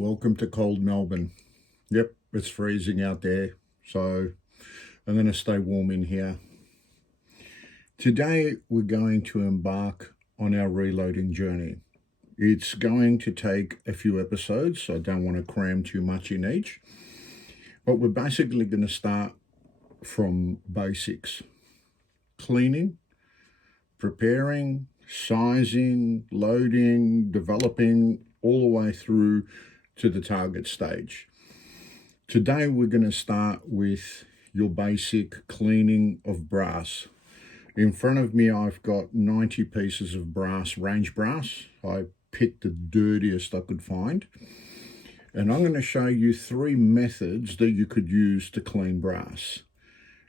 Welcome to cold Melbourne. Yep, it's freezing out there, so I'm going to stay warm in here. Today we're going to embark on our reloading journey. It's going to take a few episodes, so I don't want to cram too much in each, but we're basically going to start from basics: cleaning, preparing, sizing, loading, developing, all the way through to the target stage. Today we're going to start with your basic cleaning of brass. In front of me I've got 90 pieces of brass, range brass. I picked the dirtiest I could find, and I'm going to show you 3 methods that you could use to clean brass,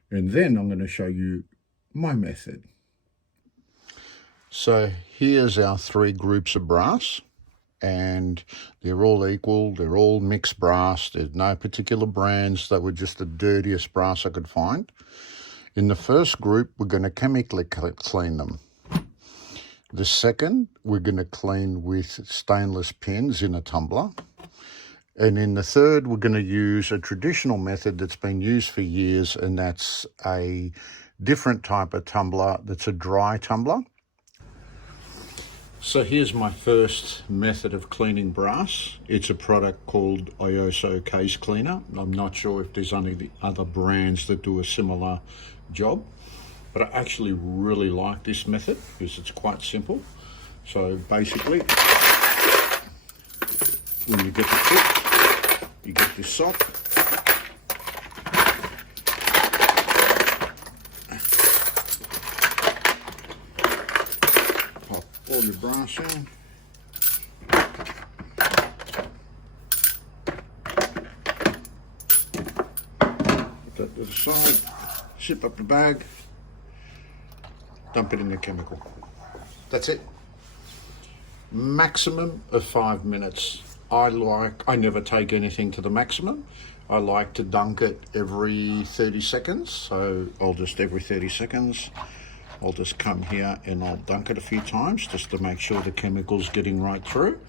and then I'm going to show you my method. So here's our 3 groups of brass, and they're all equal, they're all mixed brass, there's no particular brands, they were just the dirtiest brass I could find. In the first group, we're going to chemically clean them. The second, we're going to clean with stainless pins in a tumbler. And in the third, we're going to use a traditional method that's been used for years, and that's a different type of tumbler that's a dry tumbler. So here's my first method of cleaning brass. It's a product called Ioso Case Cleaner. I'm not sure if there's any other brands that do a similar job, but I actually really like this method because it's quite simple. So basically, when you get the tip, you get this sock. Pop all your brass in. Put that to the side. Zip up the bag. Dump it in the chemical. That's it. Maximum of 5 minutes. I never take anything to the maximum. I like to dunk it every 30 seconds. So every 30 seconds, I'll just come here and I'll dunk it a few times just to make sure the chemical's getting right through.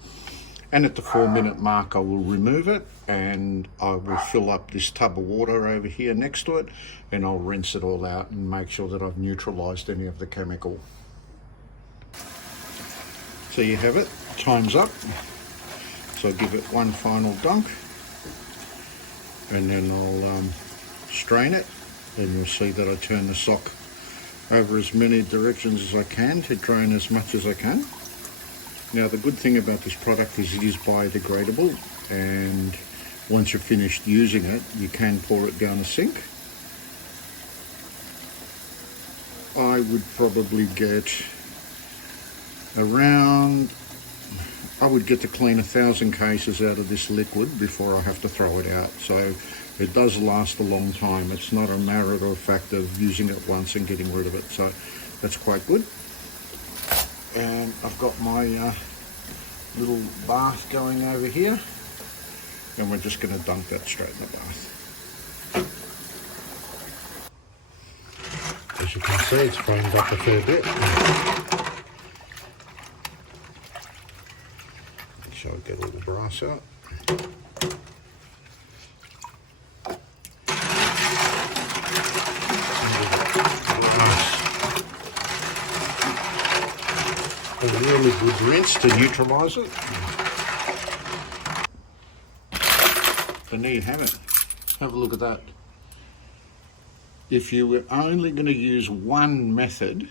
And at the 4-minute mark, I will remove it and I will fill up this tub of water over here next to it, and I'll rinse it all out and make sure that I've neutralized any of the chemical. So you have it, time's up. So I'll give it one final dunk and then I'll strain it. Then you'll see that I turn the sock over as many directions as I can to drain as much as I can. Now the good thing about this product is it is biodegradable, and once you're finished using it, you can pour it down a sink. I would probably get to clean 1,000 cases out of this liquid before I have to throw it out. So it does last a long time. It's not a matter of fact of using it once and getting rid of it. So that's quite good. And I've got my little bath going over here, and we're just going to dunk that straight in the bath. As you can see, it's foamed up a fair bit. Make sure I get all the brass out. A really good rinse to neutralise it. And there you have it. Have a look at that. If you were only going to use one method,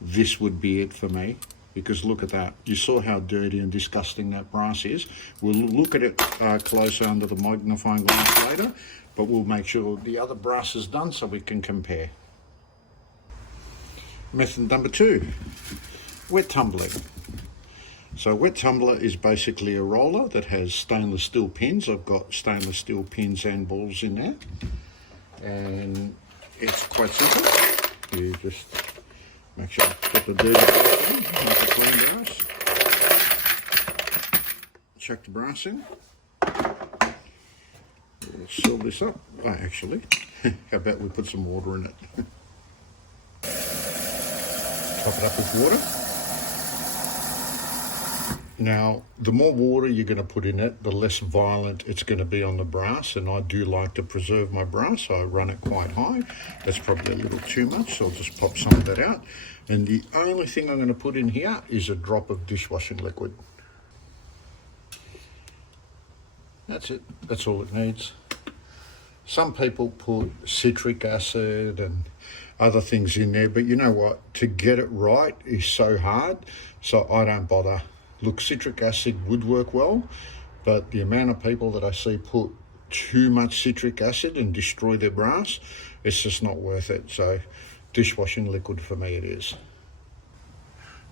this would be it for me. Because look at that. You saw how dirty and disgusting that brass is. We'll look at it closer under the magnifying glass later, but we'll make sure the other brass is done so we can compare. Method number 2. Wet tumbling. So a wet tumbler is basically a roller that has stainless steel pins. I've got stainless steel pins and balls in there, and it's quite simple. You just make sure you put the dirty brass in, make it clean brass. Chuck the brass in. We'll seal this up. Oh, actually, how about we put some water in it? Top it up with water. Now, the more water you're going to put in it, the less violent it's going to be on the brass, and I do like to preserve my brass, so I run it quite high. That's probably a little too much, so I'll just pop some of that out. And the only thing I'm going to put in here is a drop of dishwashing liquid. That's it. That's all it needs. Some people put citric acid and other things in there, but you know what? To get it right is so hard, so I don't bother. Look, citric acid would work well, but the amount of people that I see put too much citric acid and destroy their brass, it's just not worth it. So dishwashing liquid for me it is.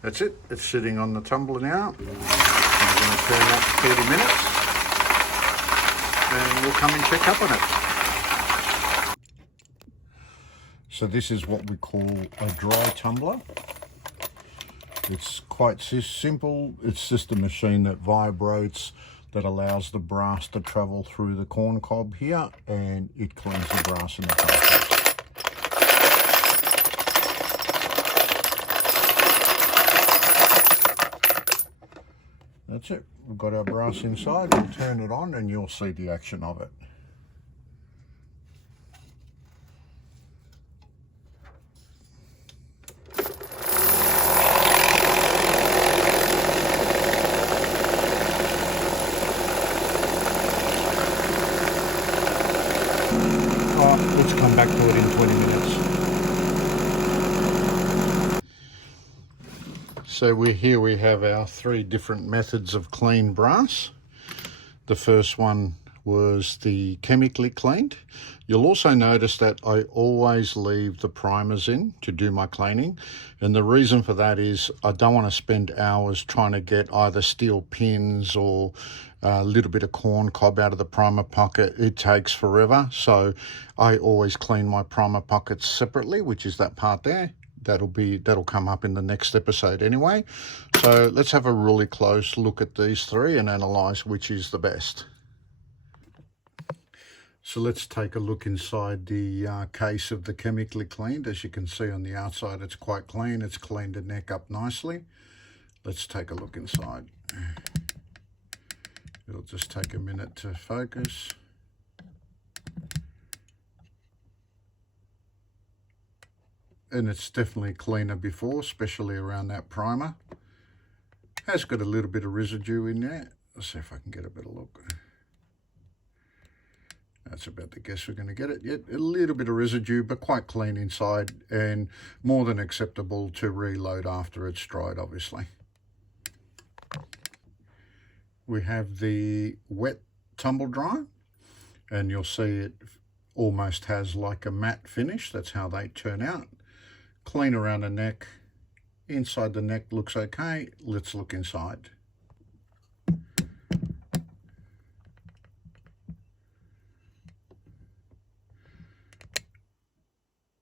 That's it. It's sitting on the tumbler now. I'm going to turn that 30 minutes and we'll come and check up on it. So this is what we call a dry tumbler. It's quite simple. It's just a machine that vibrates, that allows the brass to travel through the corn cob here, and it cleans the brass in the process. That's it. We've got our brass inside. We'll turn it on and you'll see the action of it. Let's come back to it in 20 minutes. So we have our 3 different methods of clean brass. The first one was the chemically cleaned. You'll also notice that I always leave the primers in to do my cleaning. And the reason for that is I don't want to spend hours trying to get either steel pins or a little bit of corn cob out of the primer pocket. It takes forever. So I always clean my primer pockets separately, which is that part there. That'll come up in the next episode anyway. So let's have a really close look at these 3 and analyze which is the best. So let's take a look inside the case of the chemically cleaned. As you can see on the outside, it's quite clean. It's cleaned the neck up nicely. Let's take a look inside. It'll just take a minute to focus. And it's definitely cleaner before, especially around that primer. Has got a little bit of residue in there. Let's see if I can get a better look. That's about the guess we're going to get it. Yet a little bit of residue, but quite clean inside and more than acceptable to reload after it's dried, obviously. We have the wet tumble dry, and you'll see it almost has like a matte finish. That's how they turn out. Clean around the neck. Inside the neck looks okay. Let's look inside.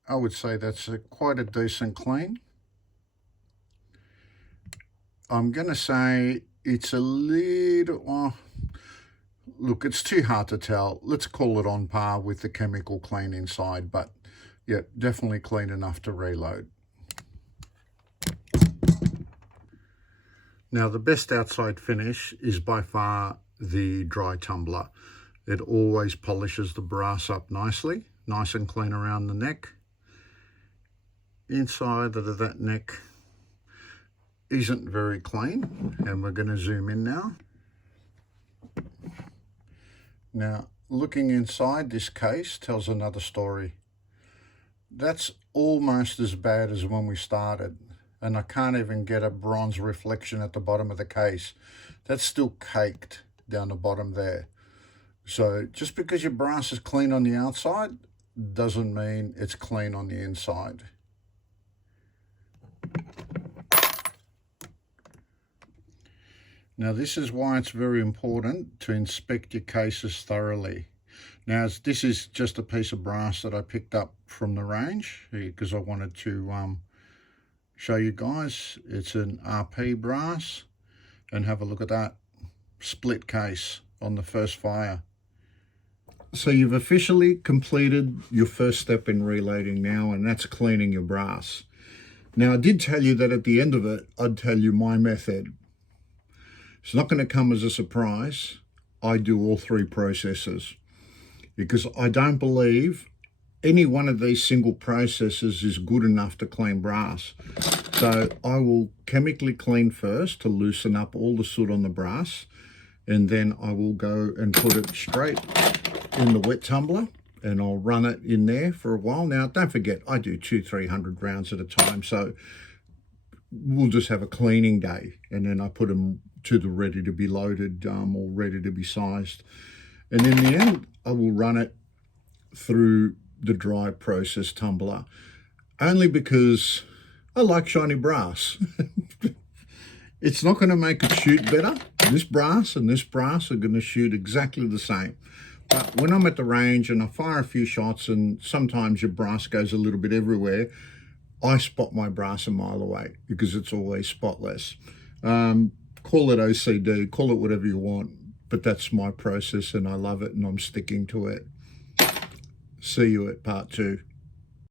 I would say that's quite a decent clean. I'm going to say it's a little, look, it's too hard to tell. Let's call it on par with the chemical clean inside, but yeah, definitely clean enough to reload. Now, the best outside finish is by far the dry tumbler. It always polishes the brass up nicely, nice and clean around the neck. Inside of that neck isn't very clean, and we're going to zoom in now. Now, looking inside this case tells another story. That's almost as bad as when we started, and I can't even get a bronze reflection at the bottom of the case. That's still caked down the bottom there. So just because your brass is clean on the outside doesn't mean it's clean on the inside. Now, this is why it's very important to inspect your cases thoroughly. Now, this is just a piece of brass that I picked up from the range because I wanted to show you guys. It's an RP brass, and have a look at that split case on the first fire. So you've officially completed your first step in reloading now, and that's cleaning your brass. Now, I did tell you that at the end of it, I'd tell you my method. It's not going to come as a surprise. I do all three processes because I don't believe any one of these single processes is good enough to clean brass. So I will chemically clean first to loosen up all the soot on the brass, and then I will go and put it straight in the wet tumbler, and I'll run it in there for a while. Now, don't forget, I do 200-300 rounds at a time, so we'll just have a cleaning day, and then I put them to the ready to be loaded or ready to be sized. And in the end, I will run it through the dry process tumbler, only because I like shiny brass. It's not going to make it shoot better. This brass and this brass are going to shoot exactly the same. But when I'm at the range and I fire a few shots and sometimes your brass goes a little bit everywhere, I spot my brass a mile away because it's always spotless. Call it OCD, call it whatever you want, but that's my process and I love it and I'm sticking to it. See you at part 2.